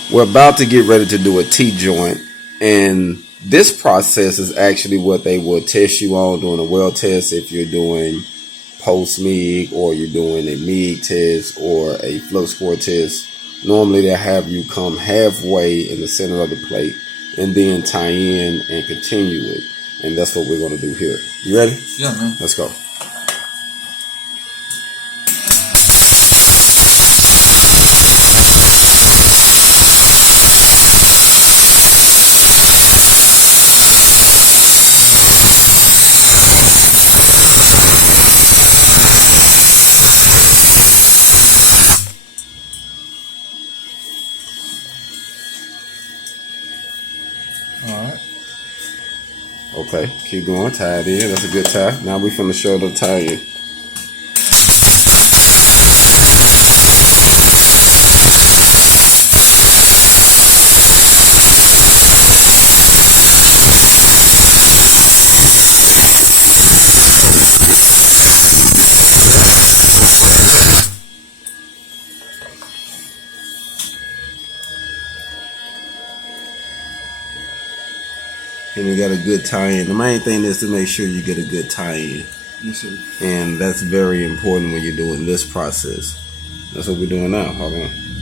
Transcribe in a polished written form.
We're about to get ready to do a T-joint, and this process is actually what they will test you on during a weld test if you're doing post-MIG or you're doing a MIG test or a flux core test. Normally they'll have you come halfway in the center of the plate and then tie in and continue it. And that's what we're going to do here. You ready? Yeah, man. Let's go. Alright. Okay, keep going, tie it in. That's a good tie. Now we're finna show the tie in. And you got a good tie-in. The main thing is to make sure you get a good tie-in. Yes, sir. And that's very important when you're doing this process. That's what we're doing now. Hold on.